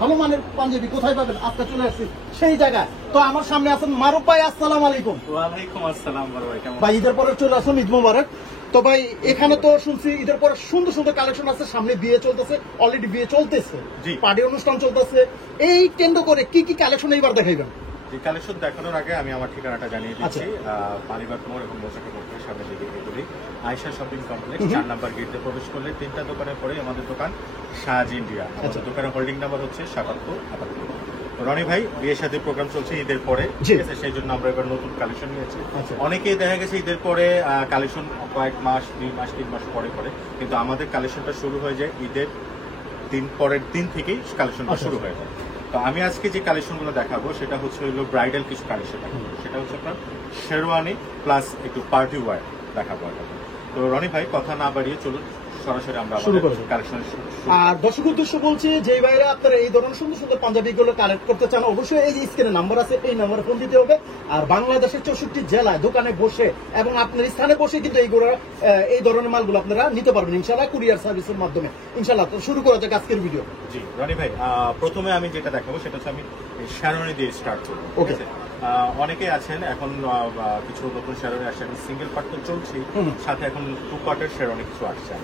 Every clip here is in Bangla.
ভালো মানের পাঞ্জাবি কোথায় পাবেন? আজকে চলে আসছি সেই জায়গায়। তো আমার সামনে আছেন মারুফ ভাই, আসসালামু আলাইকুম। ওয়ালাইকুম আসসালাম বড় ভাই, কেমন? ভাই ঈদের পরে চলে আসুন, ঈদ মোবারক। তো ভাই এখানে তো শুনছি ঈদের পরে সুন্দর সুন্দর কালেকশন আছে, সামনে বিয়ে চলতেছে, অলরেডি বিয়ে চলতেছে, পার্টি অনুষ্ঠান চলতেছে, এই কেন্দ্র করে কি কি কালেকশন এইবার দেখাইবেন? এই কালেকশন দেখানোর আগে আমি আমার ঠিকানাটা জানিয়ে দিচ্ছি। পানিবাগ মোড় এবং মোশাকা মোড়ের সামনে দিকে এগুলি আয়েশা শপিং কমপ্লেক্স 4 নাম্বার গেটে প্রবেশ করলে 3টা দোকানের পরে আমাদের দোকান শাহজ ইন্ডিয়া। আমাদের দোকানের হোল্ডিং নাম্বার হচ্ছে 7778। রনি ভাই, বিয়ের সাথে প্রোগ্রাম চলছে ঈদের পরে, ঠিক আছে, সেই জন্য আমরা এবার নতুন কালেকশন নিয়েছি। অনেকেই দেখা গেছে ঈদের পরে কালেকশন কয়েক মাস 2 মাস 3 মাস পরে করে, কিন্তু আমাদের কালেকশনটা শুরু হয়ে যায় ঈদের পরের দিন থেকেই কালেকশনটা শুরু হয়ে যায়। তো আমি আজকে যে কালেকশনগুলো দেখাবো সেটা হচ্ছে হলো ব্রাইডাল কিছু কালেকশন দেখাবো। সেটা হচ্ছে আপনার শেরওয়ানি প্লাস একটু পার্টি ওয়্যার দেখাবো। তো রনি ভাই, কথা না বাড়িয়ে চলুন সরাসরি আমরা শুরু করব কালেকশন। আর দর্শক উদ্দেশ্য বলছি, যে ভাইরা আপনারা এই ধরনের সুন্দর সুন্দর পাঞ্জাবিগুলো কালেক্ট করতে চান, অবশ্যই এই যে স্ক্রিনে নাম্বার আছে, এই নাম্বারে ফোন দিতে হবে। আর বাংলাদেশের 64 জেলায় দোকানে বসে এবং আপনার স্থানে বসে কিন্তু এইগুলো এই ধরনের মালগুলো আপনারা নিতে পারবেন ইনশাআল্লাহ, কুরিয়ার সার্ভিসের মাধ্যমে ইনশাআল্লাহ। তো শুরু করা যাক আজকের ভিডিও। জি রনি ভাই, প্রথমে আমি যেটা দেখাবো সেটা হচ্ছে আমি শেরওয়ানি দিয়ে স্টার্ট করবো। ওকে। অনেকে আছেন এখন কিছু নতুন শেরওয়ানি আসছে, সিঙ্গেল পার্ট তো চলছে, সাথে এখন 2 পার্টের শেরওয়ানি কিছু আসছে।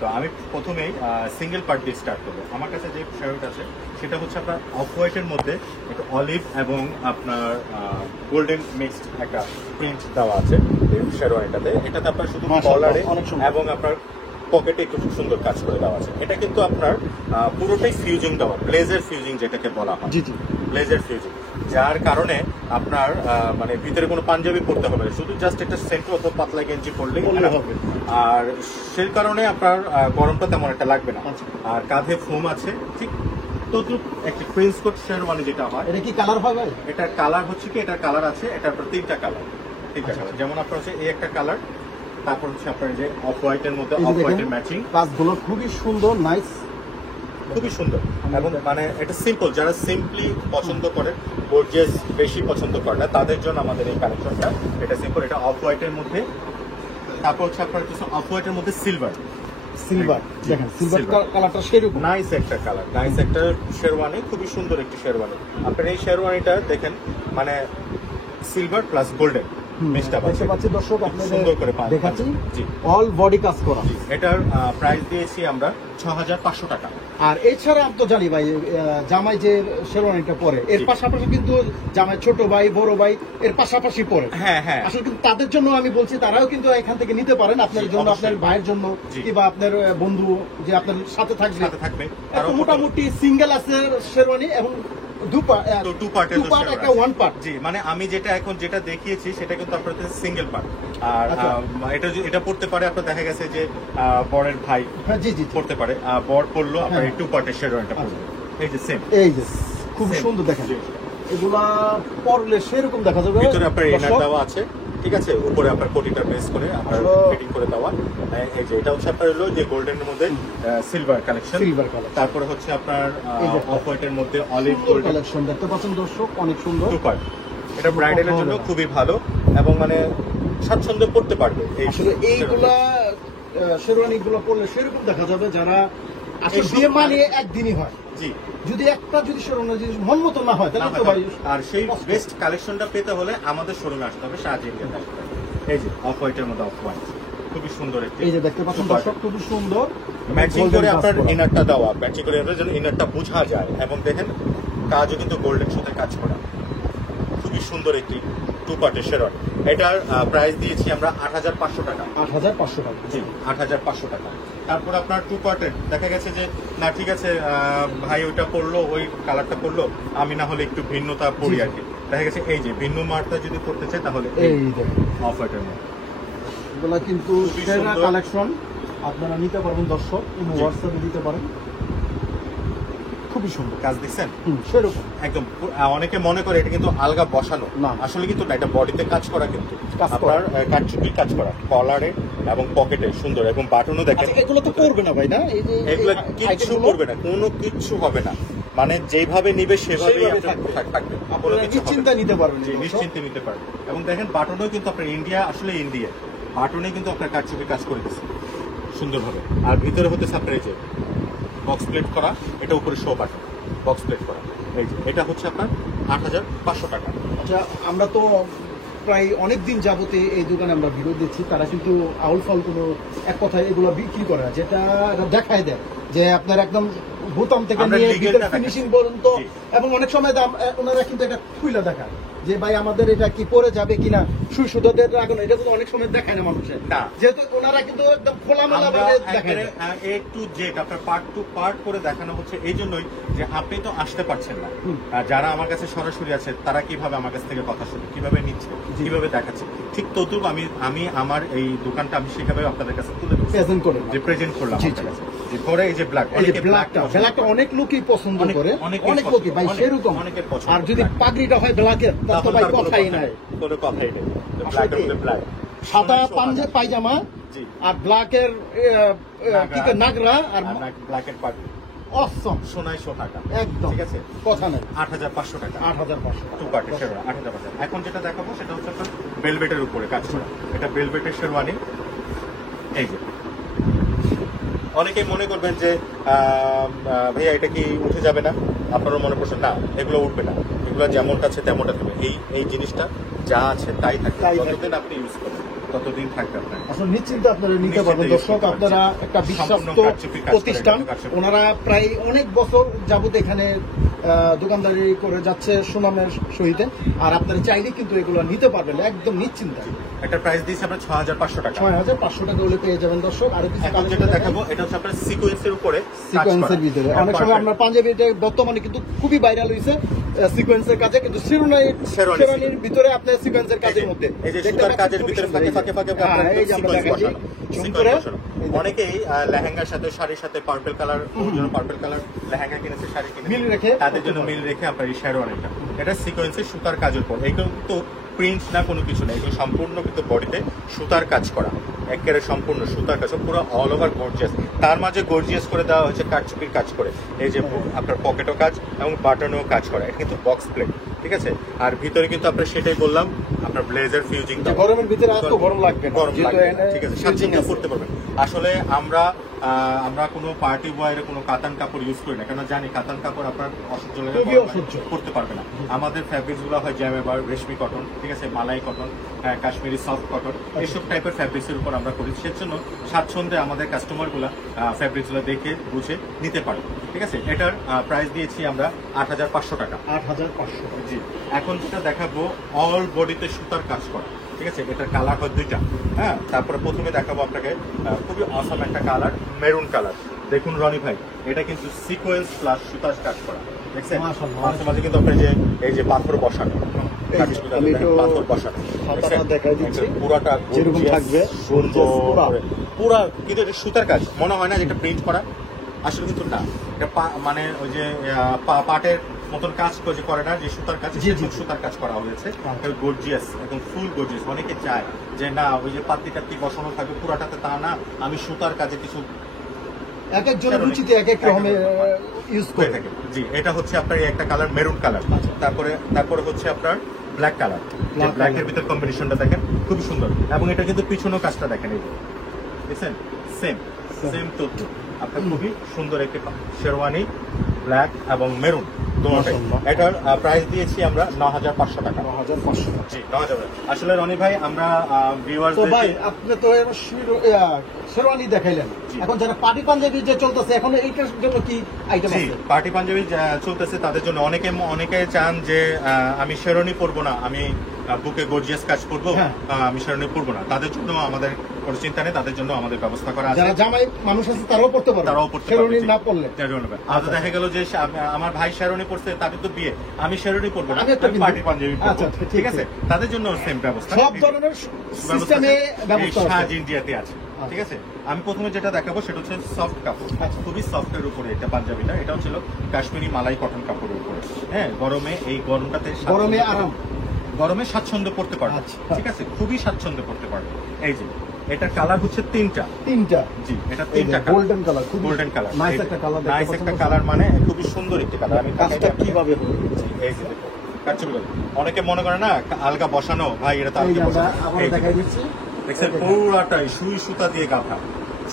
তো আমি প্রথমেই সিঙ্গেল পার্ট দিয়ে স্টার্ট করবো। আমার কাছে যে শেরওয়ানিটা আছে সেটা হচ্ছে আপনার অফ হোয়াইটের মধ্যে একটু অলিভ এবং আপনার গোল্ডেন মিক্সড একটা প্রিন্ট দেওয়া আছে এই শেরওয়ানিটাতে। এটাতে আপনার শুধু কলারে এবং আপনার পকেটে একটু সুন্দর কাজ করে দেওয়া আছে। এটা কিন্তু আপনার পুরোটাই ফিউজিং দেওয়া, ব্লেজার ফিউজিং যেটাকে বলা হয়, ব্লেজার ফিউজিং, যার কারণে আপনার মানে ভিতরে কোনো পাঞ্জাবি পরতে হবে না, শুধু জাস্ট একটা সেন্টু অথবা পাতলা গেঞ্জি পরলেই হবে। আর সেই কারণে আপনার গরমটা তেমন একটা লাগবে না। আর কাঁধে ফোম আছে, ঠিক তদ্রুপ একটি প্রিন্স কোট শেরওয়ানি যেটা হয়। এটা কি কালার হবে? এটার কালার হচ্ছে কি, এটার কালার আছে, এটার 3টা কালার, 3টা কালার। যেমন আপনার হচ্ছে এই একটা কালার, তারপর হচ্ছে আপনার যে অফ হোয়াইটের মধ্যে অফ হোয়াইটের ম্যাচিং, কাজগুলো খুবই সুন্দর, নাইস, খুবই সুন্দর। এবং মানে এটা সিম্পল, যারা সিম্পলি পছন্দ করে, গর্জিয়াস বেশি পছন্দ করে না, তাদের জন্য আমাদের এই কালেকশনটা। এটা সিম্পল, এটা অফ হোয়াইটের মধ্যে, তারপর হচ্ছে আপনার কিছু অফ হোয়াইটের মধ্যে সিলভার, দেখেন সিলভার কালারটা সেরকম নাইস একটা কালার, নাইস একটা শেরওয়ানি, খুবই সুন্দর একটি শেরওয়ানি। আপনার এই শেরওয়ানিটা দেখেন, মানে silver plus golden mixed up আছে। পাচ্ছি দর্শক, আপনাদের সুন্দর করে দেখাচ্ছি, অল বডি কাজ করা। এটার প্রাইস দিয়েছি আমরা 6500 টাকা। আর এছাড়া আমি তো জানি ভাই, জামাই যে শেরওয়ানিটা পরে, এর পাশাপাশি কিন্তু জামাই ছোট ভাই বড় ভাই এর পাশাপাশি পরে। হ্যাঁ হ্যাঁ, আসলে কিন্তু তাদের জন্য আমি বলছি, তারাও কিন্তু এখান থেকে নিতে পারেন, আপনার জন্য, আপনার ভাইয়ের জন্য, কিংবা আপনার বন্ধু যে আপনার সাথে থাকবে। মোটামুটি সিঙ্গেল আছে শেরওয়ানি এবং মানে আমি যেটা এখন যেটা দেখিয়েছি সেটা কিন্তু আপনার সিঙ্গেল পার্ট। আর এটা পড়তে পারে আপনার, দেখা গেছে যে বরের ভাই পড়তে পারে, বর পড়লো আপনার এই 2 পার্টের শেরওয়ানিটা পড়লো, এই যে সেম, এই যে খুব সুন্দর দেখেন, এগুলা পরলে সেরকম দেখা যাবে। ভিতরে আপনার ইনার দেওয়া আছে, ঠিক আছে, উপরে আপনার কোটিটা বেস করে আপনার ফিটিং করে দেওয়া। এই যে এটা হচ্ছে আপনার হলো যে গোল্ডেনের মধ্যে সিলভার কালেকশন, তারপরে হচ্ছে আপনার অফ হোয়াইটের মধ্যে অলিভ গোল্ড কালেকশন দেখতে পাচ্ছেন দর্শক, অনেক সুন্দর। সুপার, এটা ব্রাইডালের জন্য খুবই ভালো এবং মানে স্বাচ্ছন্দ্যে পড়তে পারবে। আসলে এইগুলা শেরওয়ানি গুলো পরলে সেরকম দেখা যাবে, যারা আসলে বিয়ে মানে একদিনই হয়। যদি শেরওয়ানি যদি মন মতো না হয় তাহলে তো ভাই। আর সেই বেস্ট কালেকশনটা পেতে হলে আমাদের শোরুমে আসতে হবে, শাহজ ইন্ডিয়াতে আসতে হবে। এই যে অফ হোয়াইটের মধ্যে অফ হোয়াইট, খুবই সুন্দর একটি, এই যে দেখতে পাচ্ছেন দর্শক, খুবই সুন্দর ম্যাচিং করে আপনার ইনারটা দেওয়া, ম্যাচিং করে যেন ইনারটা বোঝা যায়। এবং দেখেন কাজও কিন্তু গোল্ডেন সাথে কাজ করা, খুবই সুন্দর একটি 2 পার্টের শেরওয়ানি। এটার প্রাইস দিয়েছি আমরা 8500 টাকা। 8500 টাকা, জি 8500 টাকা। তারপর আপনার 2 পার্টের দেখা গেছে যে না ঠিক আছে ভাই ওইটা পড়লো, ওই কালারটা পড়লো, আমি না হলে একটু ভিন্নতা পড়ি আর কি। দেখা গেছে এই যে ভিন্ন মার্কটা যদি করতে চাই তাহলে এই অফ হোয়াইটের মধ্যে এগুলা কিন্তু সেরা কালেকশন, আপনারা নিতে পারবেন দর্শক, হোয়াটসঅ্যাপে দিতে পারেন। খুবই সুন্দর কাজ দেখছেন, সেরকম একদম। অনেকে মনে করে এটা কিন্তু আলগা বসানো, না আসলে কিন্তু না, এটা বডিতে কাজ করা, কিন্তু আপনার কাজ করা কলারে এবং পকেটে সুন্দর, এবং বাটনও দেখেন। এগুলো তো করবে না ভাই, না এগুলো কিচ্ছু করবে না, কোনো কিচ্ছু হবে না, মানে যেভাবে নিবে সেভাবেই থাকবে, নিশ্চিন্তে নিতে পারবেন, নিশ্চিন্তে নিতে পারবেন। এবং দেখেন বাটনও কিন্তু আপনার ইন্ডিয়া, আসলে ইন্ডিয়া বাটনে কিন্তু আপনার কারচুপি কাজ করে দিচ্ছে সুন্দরভাবে। আর ভিতরে হতে আপনার এই যে বক্স প্লেট করা, এটা উপরে শো বাটন, বক্স প্লেট করা। এই যে এটা হচ্ছে আপনার 8,500 টাকা। আচ্ছা, আমরা তো প্রায় অনেক দিন যাবতে এই দোকানে আমরা ভিডিও দিচ্ছি, তারা কিন্তু আউল ফাউল কোনো এক কথায় এগুলো বিক্রি করে না, যেটা দেখায় দেয় যে আপনার একদম বোতাম থেকে আমরা নিয়ে legal টা ফিনিশিং দেখাচ্ছি। পর্যন্ত, জি। এবং অনেক সময় ওনারা কিন্তু এটা খুলে দেখায় যে ভাই আমাদের এটা কি পরে যাবে কিনা, সুই সুতাদের আগুন, এটা কিন্তু অনেক সময় দেখায় না মানুষের, না। যেহেতু ওনারা কিন্তু একদম খোলামেলা আমরা ভাবে দেখায়। একেবারে A to Z আপনার পার্ট টু পার্ট করে দেখানো হচ্ছে এই জন্যই যে আপনি তো আসতে পারছেন না। যারা আমার কাছে সরাসরি আছে তারা কিভাবে আমার কাছ থেকে কথা শুনে, কিভাবে নিচ্ছে, কিভাবে দেখাচ্ছে, ঠিক তদ্রুপ আমি আমার এই দোকানটা আমি সেভাবে আপনাদের কাছে তুলে ধরছি, প্রেজেন্ট করে যে প্রেজেন্ট করলাম জি, আপনাদের জি। কাছে। যে পরে এই যে ব্ল্যাক, এই যে ব্ল্যাকটা অনেক লোকই পছন্দ করে, অনেক লোকই ভাই সেরকম। অনেকের পছন্দ। আর যদি পাগড়িটা হয় ব্ল্যাকের, তাহলে তো ভাই কথাই নাই। কোনো কথাই নেই। আসলে ব্ল্যাকের কি? মধ্যে ব্ল্যাক, সাদা পায়জামা জি, আর ব্ল্যাকের নাগরা আর ব্ল্যাকের পার্ট অসম, সোনাই টাকা, একদম ঠিক আছে। কথা নেই। 8,500 টাকা 8,500 টু পার্টের শেরওয়ানি, 8,500। এখন যেটা দেখাবো সেটা হচ্ছে আপনার বেলভেটের উপরে কাজ করা। এটা বেলভেটের শেরওয়ানি। এই যে অনেকেই মনে করবেন যে ভাইয়া এটা কি উঠে যাবে না, আপনারও মনে করছেন না এগুলো উঠবে না, এগুলো যেমনটা আছে তেমনটা থাকবে। এই জিনিসটা যা আছে তাই থাকবে, তাই থাকবে। যতদিন আপনি ইউজ করবেন ততদিন থাকবে আপনার। আসলে নিশ্চিন্তে আপনারা নিতে পারবেন নিশ্চিন্তে দর্শক, use করতে আপনারা পারছেন। একটা সম্পূর্ণ বিশ্বস্ত কারচুপি কাজ করে, প্রতিষ্ঠান, কারচুপি। ওনারা প্রায় অনেক বছর যাবত এখানে দোকানদারি করে যাচ্ছে সুনামের সহিতে, আর আপনারা চাইলে কিন্তু এগুলো নিতে পারবেন একদম নিশ্চিন্তে। একটা প্রাইস দিয়েছি আমরা 6,500 টাকা। 6,500 টাকা হলে পেয়ে যাবেন দর্শক। আর কিছু এখন যেটা দেখাবো এটা হচ্ছে আপনার সিকোয়েন্সের উপরে কাজ সিকোয়েন্সের করা। ভিতরে হ্যাঁ, অনেক সময় perfect। আপনার পাঞ্জাবিটা বর্তমানে কিন্তু খুবই ভাইরাল হয়েছে সিকোয়েন্সের কাজে, কিন্তু শেরওয়ানির ভিতরে আপনার সিকোয়েন্সের কাজের মধ্যে এই যে দেখতে সুতার পাচ্ছেন কাজের খুবই ভিতরে সুন্দর। ফাঁকে ফাঁকে হ্যাঁ, আপনার এই যে আমরা সিকোয়েন্স দেখাচ্ছি, বসানো। জুম সিকোয়েন্স করে। বসানো। অনেকেই লেহেঙ্গার সাথে শাড়ির সাথে পার্পল কালার, ওর জন্য পার্পল কালার লেহেঙ্গা কিনেছে, শাড়ি কিনেছে, মিল রেখে তাদের জন্য মিল রেখে আপনার এই শেরওয়ানিটা, এটা সিকোয়েন্সের সুতার কাজের পর। এইগুলো কিন্তু প্রিন্ট না কোনো কিছু না, এগুলো সম্পূর্ণ কিন্তু বডিতে সুতার কাজ করা, একেবারে সম্পূর্ণ সুতার কাজ, পুরো অল ওভার গর্জিয়াস। তার মাঝে গর্জিয়াস করে দেওয়া হয়েছে কারচুপির কাজ করে। এই যে আপনার পকেটও কাজ এবং বাটনেও কাজ করা, এটা কিন্তু বক্স প্লেট, ঠিক আছে। আর ভিতরে কিন্তু আপনার সেটাই বললাম আপনার ব্লেজার ফিউজিং, গরমের ভিতরে আর তো গরম লাগবে না, গরম যেহেতু লাগবে না, এখানে ঠিক আছে, fusing স্বাচ্ছন্দ্য আছে। করতে পারবেন। আসলে আমরা কোনো পার্টি ওয়্যারে কোনো কাতান কাপড় ইউজ করি না, কেন জানি কাতান কাপড় আপনার অসহ্য লাগে, খুবই অসহ্য। করতে পারবে না। আমাদের ফ্যাব্রিক্স গুলো হয় জ্যামেবার, রেশমি কটন, ঠিক আছে, মালাই কটন, কাশ্মীরি সফট কটন, এইসব টাইপের ফ্যাব্রিক্স এর উপর আমরা করি। সেজন্য স্বাচ্ছন্দ্যে আমাদের কাস্টমার গুলা ফ্যাব্রিক্স গুলো দেখে বুঝে নিতে পারে, ঠিক আছে। এটার প্রাইস দিয়েছি আমরা 8,500 টাকা। 8,500 জি। এখন যেটা দেখাবো অল বডিতে সুতার কাজ করা, ঠিক আছে। এটার কালার হয় দুইটা, হ্যাঁ। তারপরে প্রথমে দেখাবো আপনাকে খুবই অসাম একটা কালার, মেরুন কালার। দেখুন রনি ভাই, এটা কিন্তু সিকোয়েন্স প্লাস সুতার কাজ করা, দেখছেন। মাশাআল্লাহ। মাঝে মাঝে কিন্তু আপনার এই যে পাথর বসানো, আমি একটু পাথর বসানো, হাতাটা দেখছেন? দেখাই দিচ্ছি। পুরাটা যেরকম gorgeous, থাকবে, সুন্দর পুরা। করে। পুরা কিন্তু এটা সুতার কাজ, মনে হয় না যে এটা প্রিন্ট করা, আসলে কিন্তু না। এটা মানে ওই যে পাটের মতন কাজ করে না, যে সুতার কাজ, জি, জি। সুতার কাজ করা হয়েছে, গর্জিয়াস, একদম ফুল গর্জিয়াস। অনেকে চায় যে না ওই যে পাত্তি টাত্তি বসানো থাকবে পুরাটাতে, তা না, আমি সুতার কাজে কিছু এক একজনের রুচিতে এক এক রকমের ইউজ করে হয়ে থাকে। জি, এটা হচ্ছে আপনার এই একটা কালার মেরুন কালার, তারপরে হচ্ছে আপনার ব্ল্যাক কালার। Black ব্ল্যাকের color। ভিতর কম্বিনেশনটা দেখেন খুবই সুন্দর, এবং এটা কিন্তু পিছনেও কাজটা দেখেন, এই যে দেখছেন, সেম তথ্য। আপনার খুবই সুন্দর একটি শেরওয়ানি, ব্ল্যাক এবং মেরুন দুটোটাই। মাশাআল্লাহ। এটার প্রাইস দিয়েছি আমরা 9,500 টাকা। 9,500 টাকা। জি, 9,000। আসলে রনি ভাই আমরা তো ভাই ভিউয়ার্সদের আপনি তো শেরওয়ানি দেখাইলেন, জি। এখন যারা পার্টি পাঞ্জাবি যে চলতেছে এখন এইটার জন্য কি আইটেম জি, আছে? পার্টি পাঞ্জাবি চলতেছে, তাদের জন্য অনেকে চান যে আমি শেরওয়ানি পরবো না, আমি বুকে গর্জিয়াস কাজ করবো, হ্যাঁ। আমি শেরওয়ানি পরবো না, তাদের জন্য আমাদের কোনো চিন্তা নেই, তাদের জন্য আমাদের ব্যবস্থা করা আছে। যারা জামাই মানুষ আছে তারাও পড়তে পারবে, তারাও পড়তে শেরওয়ানি পারবে, জি। না পড়লে। আর দেখা গেল যে আমার ভাই শেরওয়ানি পড়ছে, তাদের তো বিয়ে, আমি শেরওয়ানি পরবো না, আমি একটা আমি পার্টি পাঞ্জাবি পরবো। আচ্ছা, ঠিক ঠিক আছে, তাদের জন্য সেম ব্যবস্থা, সব ধরনের সিস্টেমে ব্যবস্থা আছে। সাজ ইন্ডিয়াতে আছে, ঠিক আছে। আমি প্রথমে যেটা দেখাবো সেটা হচ্ছে সফট কাপড়, খুবই সফটের উপরে এটা পাঞ্জাবিটা। এটা হচ্ছিল কাশ্মীরি মালাই কটন কাপড়ের উপরে, হ্যাঁ। গরমে এই গরমটাতে গরমে আরাম, গরমে স্বাচ্ছন্দ্য করতে পারবে, আচ্ছা। ঠিক আছে, খুবই স্বাচ্ছন্দ্য করতে পারবে। এই যে এটার কালার হচ্ছে তিনটা, জি, এটা তিনটা গোল্ডেন কালার, খুব গোল্ডেন কালার, নাইস একটা কালার, নাইস একটা কালার, মানে খুবই সুন্দর একটি কালার। আমি কাজটা কিভাবে হবে? এই যে দেখো, কাটছবি কালার। অনেকে মনে করে না আলগা বসানো, ভাই এটা তো এই আলগা যে আমরা বসানো। আবার এই যে দেখাই দিচ্ছি, দেখছেন পুরাটাই সুই সুতা দিয়ে গাঁথা,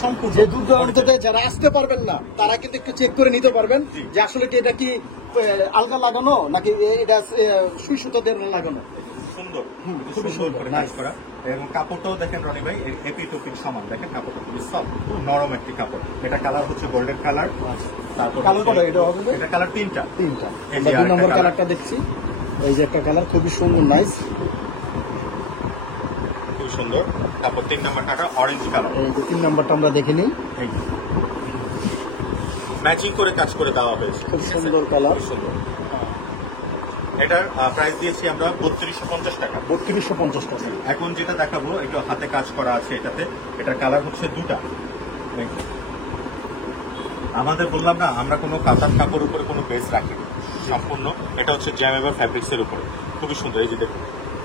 সম্পূর্ণ যে দূর দূরান্ত থেকে যারা আসতে পারবেন না তারা কিন্তু একটু চেক করে নিতে পারবেন জি। যে আসলে কি এটা কি আলগা লাগানো নাকি এটা সুই সুতো দিয়ে লাগানো? সুন্দর, খুবই সুন্দর সুন্দর, করে nice. কাজ করা এবং কাপড়টাও দেখেন রনি ভাই এপি টপিক সমান, দেখেন কাপড়টা খুবই সফট, নরম একটি কাপড়। এটা কালার হচ্ছে গোল্ডেন কালার। তারপর কালার কত এটা হবে? এটা কালার তিনটা। এই যে আমরা 2 আরেকটা নম্বর colour। কালারটা দেখছি, এই যে একটা কালার খুবই সুন্দর, নাইস, খুব সুন্দর। তারপর 3 নম্বর কালার অরেঞ্জ কালার। এই যে 3 নম্বরটা আমরা দেখে নিই, এই ম্যাচিং করে কাজ করে দেওয়া হয়েছে, খুব ঠিক আছে? সুন্দর কালার। খুব সুন্দর। এটার প্রাইস দিয়েছি আমরা 3250 টাকা। 3250 টাকা। এখন যেটা দেখাবো একটু হাতে কাজ করা আছে এটাতে। এটার কালার হচ্ছে দুটা। আমাদের বললাম না আমরা কোনো কাতার কাপড় উপরে কোনো বেস রাখি না। সম্পূর্ণ এটা হচ্ছে জ্যামেবার ফ্যাব্রিক্স এর উপরে। খুবই সুন্দর, এই যে দেখুন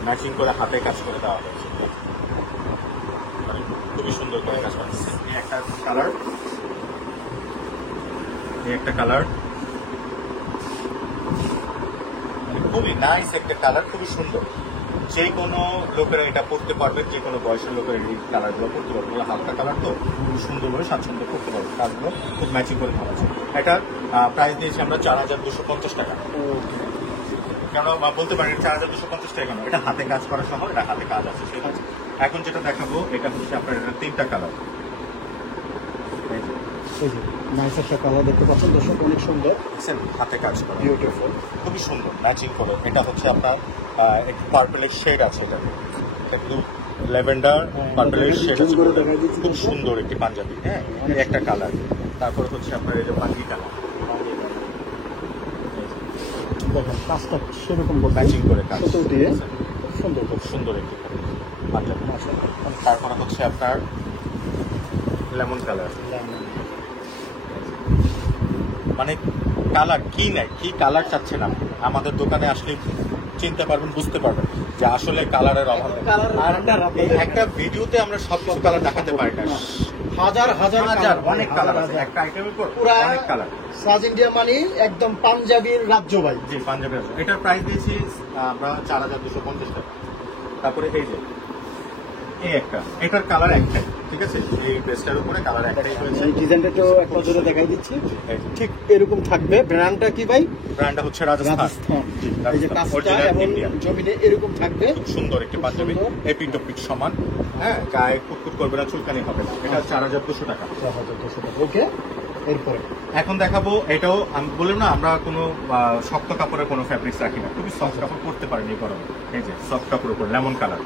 ম্যাচিং করে হাতে কাজ করে দেওয়া হয়েছে, মানে খুবই সুন্দর করে কাজ করা হয়েছে। এই একটা কালার, এই একটা কালার, খুবই নাইস একটা কালার, খুবই সুন্দর। যে কোনো লোকেরা এটা পড়তে পারবে, যে কোনো বয়সের লোকেরা এই কালারগুলো পড়তে পারবে। এগুলো হালকা কালার তো খুব সুন্দরভাবে স্বাচ্ছন্দ্য করতে পারবে, কাজগুলো খুব ম্যাচিং করে ভালো আছে। এটার প্রাইস দিয়েছি আমরা 4250 টাকা। কেন বলতে পারি 4250 টাকা কেন? এটা হাতে কাজ করা সহ, এটা হাতে কাজ আছে, ঠিক আছে। এখন যেটা দেখাবো এটা হচ্ছে আপনার এটা 3টা কালার। এই যে নাইস একটা কালার দেখতে পাচ্ছেন দর্শক, অনেক সুন্দর, দেখছেন হাতে কাজ করা, বিউটিফুল, খুবই সুন্দর ম্যাচিং করে। এটা হচ্ছে আপনার একটু পার্পেলের শেড আছে, এটা একটু ল্যাভেন্ডার পার্পেলের শেড আছে, খুব সুন্দর একটি পাঞ্জাবি। হ্যাঁ, একটা কালার। তারপর হচ্ছে আপনার এই যে বাঙ্গি কালার, দেখেন কাজটা সেরকম ম্যাচিং করে কাজ সুতো দিয়ে সুন্দর, খুব সুন্দর একটি পাঞ্জাবি। তারপরে হচ্ছে আপনার লেমন কালার, মানে কালার কি নাই, কি কালার চাচ্ছেন আপনি আমাদের দোকানে আসলে চিনতে পারবেন, বুঝতে পারবেন যে আসলে কালারের অভাব নেই। আর এই একটা ভিডিওতে আমরা সবকিছু কালার দেখাতে পারি না, হাজার হাজার হাজার colour, অনেক কালার আছে হাজার। একটা আইটেমের উপর, পুরা অনেক কালার। সাজ ইন্ডিয়া মানে একদম পাঞ্জাবির রাজ্য ভাই। জি, পাঞ্জাবি আছে। এটার প্রাইস দিয়েছি আমরা 4250 টাকা। তারপরে এই যে এই একটা, এটার কালার একটাই, ঠিক আছে। এই ড্রেসটার উপরে কালার একটাই হয়েছে। এই ডিজাইনটা তো এক নজরে দেখাই দিচ্ছি, এই যে, ঠিক এরকম থাকবে। ব্র্যান্ডটা কি ভাই? ব্র্যান্ডটা হচ্ছে রাজস্থান। রাজস্থান। জি, এই যে রাজস্থান, কাজটা original এমন Indian। জমিনে এরকম থাকবে, খুব সুন্দর একটি পাঞ্জাবি, সুন্দর। এপিট টপিট সমান। হ্যাঁ, গায়ে কুটকুট করবে না, চুলকানি হবে না। এটা 4200 টাকা। ওকে। এরপরে এখন দেখাবো, এটাও আমি বললাম না আমরা কোনো শক্ত কাপড়ের কোনো ফ্যাব্রিক্স রাখি না, খুবই সফট কাপড় পরতে পারেন এই গরমে। এই যে সফট কাপড়ের উপর লেমন কালার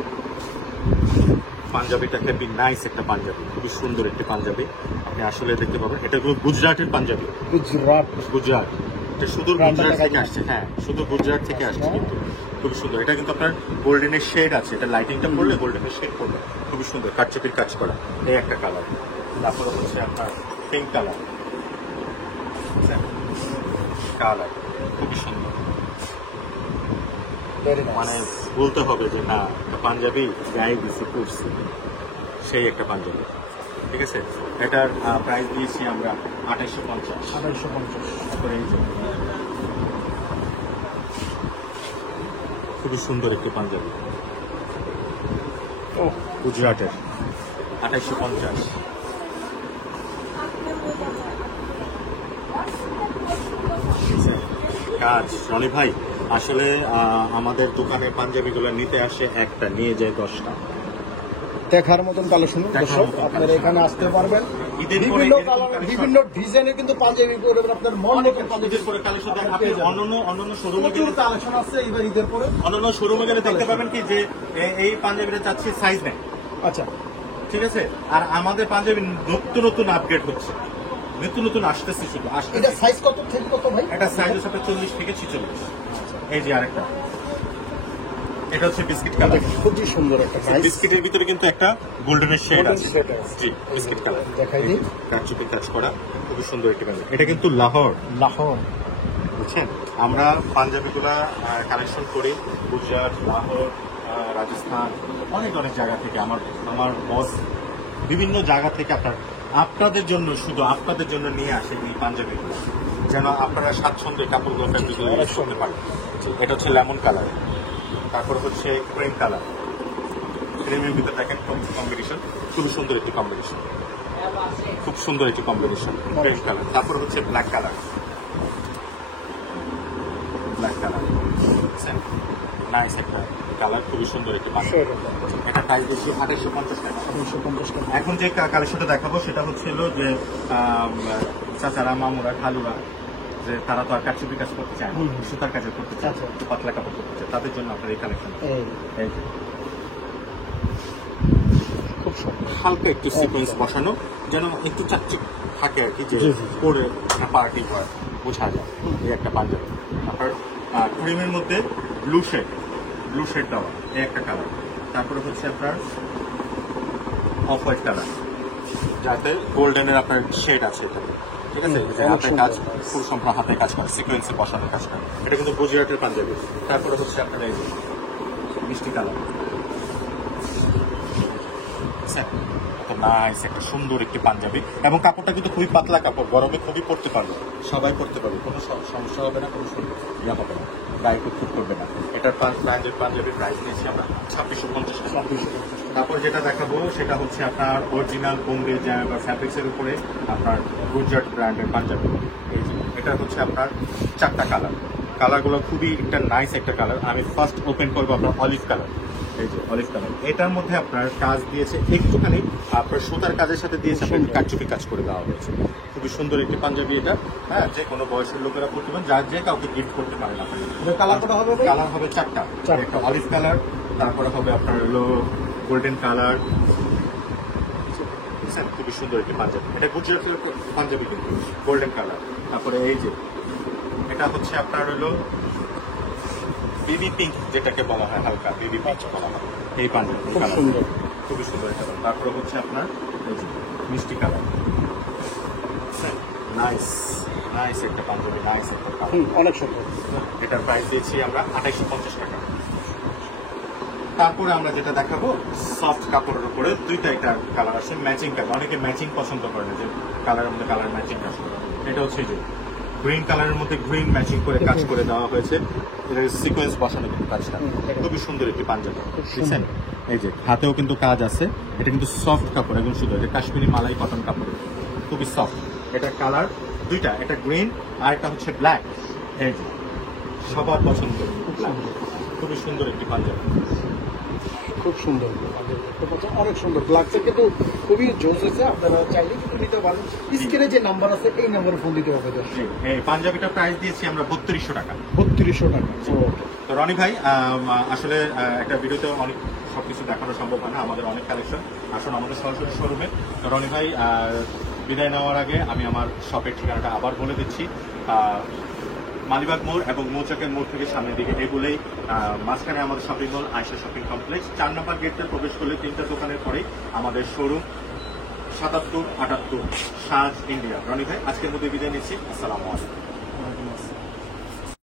পাঞ্জাবিটা হেভি নাইস একটা পাঞ্জাবি, খুবই সুন্দর একটি পাঞ্জাবি। আপনি আসলে দেখতে পাবেন এটা হলো গুজরাটের পাঞ্জাবি। গুজরাট, গুজরাট, এটা শুধু গুজরাট থেকে আসছে। হ্যাঁ, শুধু গুজরাট থেকে আসছে, কিন্তু খুবই সুন্দর। এটা কিন্তু আপনার গোল্ডেনের শেড আছে, এটা লাইটিংটা পড়লে গোল্ডেনের শেড পড়বে, খুবই সুন্দর কাটচুপির কাজ করা। এই একটা কালার। তারপরে হচ্ছে আপনার পিঙ্ক কালার, কালার খুবই সুন্দর। মানে বলতে হবে যে না, একটা পাঞ্জাবি গায়ে দিছি পড়ছি, সেই একটা পাঞ্জাবি, ঠিক আছে। এটার প্রাইস দিয়েছি আমরা 2850। 2850। তারপরে এই যে খুবই সুন্দর একটি পাঞ্জাবি ও গুজরাটের, 2850। কাজ রনি ভাই আসলে আমাদের দোকানে পাঞ্জাবিগুলো নিতে আসে একটা, নিয়ে যায় 10টা। দেখার মতন কালেকশন দর্শক, আপনারা এখানে আসতে পারবেন। ঈদের পরে বিভিন্ন এরকম কালার, collection। বিভিন্ন ডিজাইনের কিন্তু পাঞ্জাবি করবেন, আপনার মন মতন পাঞ্জাবি ঈদের পরে কালেকশন দেখেন আপনি। অন্যান্য শোরুমে প্রচুর গেলে, কালেকশন আছে এবার ঈদের পরে। অন্যান্য শোরুমে গেলে দেখতে পাবেন কি যে এই পাঞ্জাবিটা চাচ্ছি সাইজ নেই, আচ্ছা, ঠিক আছে। আর আমাদের পাঞ্জাবি নতুন নতুন আপগ্রেড হচ্ছে, নতুন নতুন আসতেছে, শুধু এটা আসতেছে। সাইজ কত থেকে কত ভাই? এটা সাইজ হচ্ছে 40 থেকে 46। এই যে আরেকটা, এটা হচ্ছে বিস্কিট কালার। খুবই সুন্দর একটা সাইজ। বিস্কিটের ভিতরে কিন্তু একটা গোল্ডেনের শেড Golden আছে। shade আছে। জি, বিস্কিট কালার দেখাই দিই। কাটচুপি কাজ করা, খুবই সুন্দর একটি পাঞ্জাবি। এটা কিন্তু লাহোর, লাহোর, বুঝছেন। আমরা পাঞ্জাবিগুলা কালেকশন করি গুজরাট, লাহোর, রাজস্থান, অনেক অনেক জায়গা থেকে। আমার বস বিভিন্ন জায়গা থেকে আপনাদের জন্য, শুধু আপনাদের জন্য নিয়ে আসে এই পাঞ্জাবিগুলো, যেন আপনারা স্বাচ্ছন্দ্যে কাপড়গুলো ফ্যাব্রিকগুলো ইউজ করতে পারেন। এটা হচ্ছে লেমন কালার, তারপর হচ্ছে ক্রিম কালার। ক্রিমের ভিতরে দেখেন কম্বিনেশন, খুবই সুন্দর একটি কম্বিনেশন, খুব সুন্দর একটি কম্বিনেশন ক্রিম কালার। তারপর হচ্ছে ব্ল্যাক কালার, ব্ল্যাক কালার, বুঝছেন? নাইস একটা কালার, খুবই সুন্দর একটি পাঞ্জাবি। এটা প্রাইস দিচ্ছি 2850 টাকা। 250 টাকা। এখন যে কালেকশনটা দেখাবো সেটা হচ্ছিল যে চাচারা, মামুরা, খালুরা, যে তারা তো আর কাচুপি কাজ করতে চায় না, সুতার কাজে করতে চায়, আচ্ছা। একটু পাতলা কাপড় করতে চায়, তাদের জন্য আপনার এই কালেকশন। এই খুব সুন্দর। হালকা একটু সিকোয়েন্স বসানো, যেন একটু চাকচিক থাকে আর কি, যে জি, জি। পরে পার্টি হয় বোঝা যায়। এই একটা পাঞ্জাবি আপনার ক্রিমের মধ্যে ব্লু শেড দেওয়া, এই একটা কালার। তারপরে হচ্ছে আপনার অফ হোয়াইট কালার, যাতে গোল্ডেনের আপনার শেড আছে এটা, ঠিক আছে? যে অনেক হাতে সুন্দর। কাজ, ফুল সম্পূর্ণ হাতে কাজ করে, সিকোয়েন্সে বসানোর কাজ করে। এটা কিন্তু গুজরাটের পাঞ্জাবি। তারপরে হচ্ছে আপনার এই যে মিষ্টি কালার, নাইস একটা সুন্দর একটি পাঞ্জাবি, এবং কাপড়টা কিন্তু খুবই পাতলা কাপড়, গরমে খুবই পরতে পারবে, সবাই পরতে পারবে, কোনো সমস্যা হবে না, কোনো ইয়ে হবে না, গায়ে কুটকুট করবে না। এটার পাঞ্জাবির প্রাইস নিয়েছি আমরা 2650 টাকা। তারপর যেটা দেখাবো সেটা হচ্ছে আপনার অরিজিনাল বোম্বে জ্যাম বা ফ্যাব্রিক্সের উপরে আপনার গুজরাট ব্র্যান্ডের পাঞ্জাবি। এই যে এটা হচ্ছে আপনার 4টা কালারগুলো খুবই একটা নাইস একটা কালার। আমি ফার্স্ট ওপেন করবো আপনার অলিভ কালার। এই যে অলিভ কালার, এটার মধ্যে আপনার কাজ দিয়েছে একটুখানি, আপনার সুতার কাজের সাথে দিয়েছে আপনার কারচুপি কাজ করে দেওয়া হয়েছে। খুবই সুন্দর একটি পাঞ্জাবি এটা। হ্যাঁ, যে কোনো বয়সের লোকেরা পড়তে পারেন, যার যে কাউকে গিফট করতে পারেন আপনি। কালার কটা হবে? কালার হবে 4টা। একটা অলিভ কালার, তারপরে হবে আপনার হলো গোল্ডেন কালার। বুঝছেন? খুবই সুন্দর একটি পাঞ্জাবি, এটা গুজরাটের পাঞ্জাবি কিন্তু গোল্ডেন কালার। তারপরে এই যে এটা হচ্ছে আপনার হলো বেবি পিঙ্ক, যেটাকে বলা হয় হালকা বেবি পিঙ্ক বলা হয়, এই পাঞ্জাবি খুব কালার সুন্দর। খুবই সুন্দর একটা কালার। তারপরে হচ্ছে আপনার এই যে মিষ্টি কালার, নাইস একটা পাঞ্জাবি, নাইস একটা কালার। অনেক সুন্দর। এটার প্রাইস দিয়েছি আমরা 2850 টাকা। তারপরে আমরা যেটা দেখাবো সফট কাপড়ের উপরে দুইটা একটা কালার আছে, ম্যাচিং কালার। অনেকে ম্যাচিং পছন্দ করে না, যে কালারের মধ্যে কালার ম্যাচিং কাজ করে। এটা হচ্ছে যে গ্রিন কালারের মধ্যে গ্রিন ম্যাচিং করে কাজ করে দেওয়া হয়েছে, এটা সিকোয়েন্স বসানো কিন্তু কাজটা। খুবই সুন্দর একটি পাঞ্জাবি, বুঝছেন? এই যে হাতেও কিন্তু কাজ আছে, এটা কিন্তু সফট কাপড়, একদম সুন্দর, এটা কাশ্মীরি মালাই কটন কাপড়, খুবই সফট। এটা কালার দুইটা, এটা গ্রিন আর একটা হচ্ছে ব্ল্যাক। এই যে সবার পছন্দ ব্ল্যাক, খুবই সুন্দর একটি পাঞ্জাবি। খুব সুন্দর, অনেক সুন্দর। ব্ল্যাকটা কিন্তু খুবই জোস হয়েছে, আপনারা চাইলে কিন্তু নিতে পারেন। স্ক্রিনে যে নাম্বার আছে এই নাম্বারে ফোন দিতে হবে। এই পাঞ্জাবিটার প্রাইস দিয়েছি আমরা 3200 টাকা। 3200 টাকা। তো রনি ভাই, আসলে একটা ভিডিওতে অনেক সবকিছু দেখানো সম্ভব হয় না, আমাদের অনেক কালেকশন। আসুন আমাদের সরাসরি শোরুমে। তো রনি ভাই, বিদায় নেওয়ার আগে আমি আমার শপের ঠিকানাটা আবার বলে দিচ্ছি। মালিবাগ মোড় এবং মৌচাকের মোড় থেকে সামনের দিকে এগুলোই, মাঝখানে আমাদের shopping mall Ayesha shopping complex. 4 নম্বর গেটটা প্রবেশ করলে 3টা দোকানের পরেই আমাদের শোরুম। 77 78 সাজ ইন্ডিয়া। রনি ভাই, আজকের মধ্যে বিদায় নিচ্ছি। আসসালামু আলাইকুম।